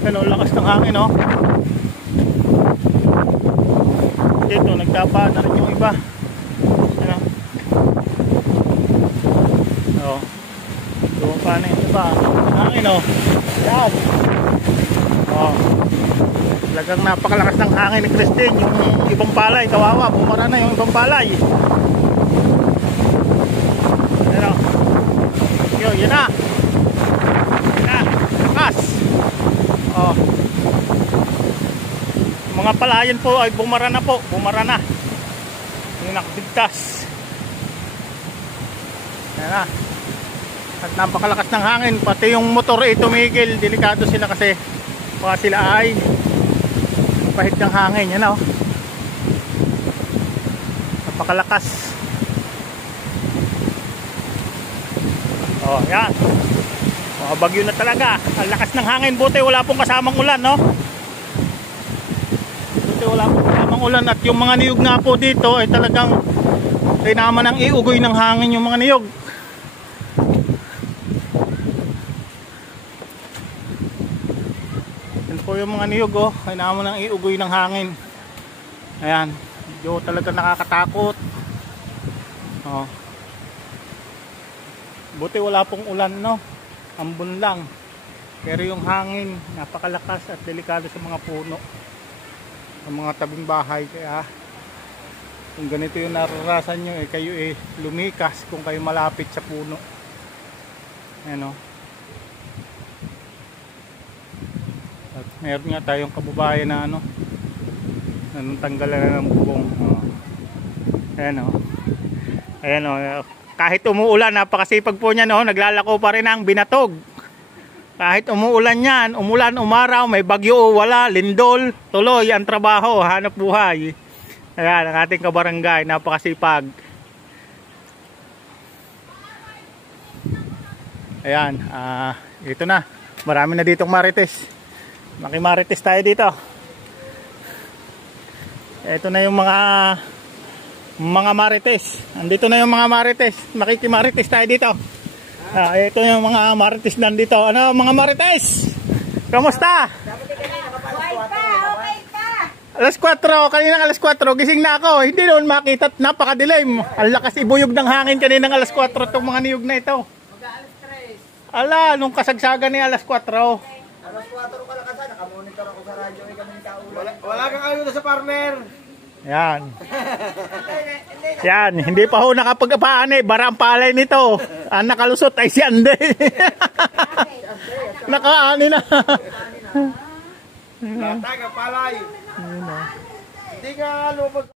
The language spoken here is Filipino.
Ano, lakas ng hangin, oh. Dito, nagtapa na rin yung iba. Ano? Oh. Tumapa na yung iba. Hangin, oh. Yan. Oh. Talagang napakalakas ng hangin ni Christine. Yung ibang palay, kawawa. Bumara na yung ibang palay. Ano? Yun na. Yun na. Lakas. Oh. Mga palayan po ay bumara na po. Bumara na. Yung nakabigtas. Yan na. At napakalakas ng hangin. Pati yung motor ay tumigil. Delikado sila kasi baka sila ay pahit ng hangin. Yan o. Napakalakas. Oh, yan. Mga bagyo na talaga. Ang lakas ng hangin. Buti wala pong kasamang ulan, no? Buti wala pong kasamang ulan. At yung mga niyog nga po dito ay talagang ay naman ang iugoy ng hangin yung mga niyog. Yan po yung mga niyog, oh. Ay naman ang iugoy ng hangin. Ayan. Medyo talaga nakakatakot. Oh. Buti wala pong ulan, no? Ambon lang. Pero yung hangin napakalakas at delikado sa mga puno, sa mga tabing bahay. Kaya kung ganito yung nararasan nyo, kayo lumikas kung kayo malapit sa puno. Ano? At meron nga tayong kababayan na nanong tanggalan na ng bubong. Ayan o. Ayan o. Kahit umuulan, napakasipag po niya, no? Naglalako pa rin ang binatog. Kahit umuulan yan, umulan, umaraw, may bagyo o wala, lindol, tuloy ang trabaho, hanap buhay. Ayan, ang ating kabarangay, napakasipag. Ayan, ito na. Marami na ditong marites. Makimarites tayo dito. Ito na yung mga marites. Andito na yung mga marites. Makikimarites tayo dito. Ito yung mga marites nandito. Ano mga marites? Kamusta? Okay pa. Alas 4, kaninang alas 4, gising na ako. Hindi noon makita at napakadilim. Ang lakas ibuyog ng hangin kaninang alas 4 itong mga niyog na ito. Ala, nung kasagsagan ni alas 4. Alas 4 ka lang kasi, nakamonitor ako sa radyo. Wala kang ayun sa partner. Yan. Yan, hindi pa ho nakapag-apaan bara ang palay nito. Ang nakalusot ay si Ande. Nakaani na. Latag ang palay. Hindi nga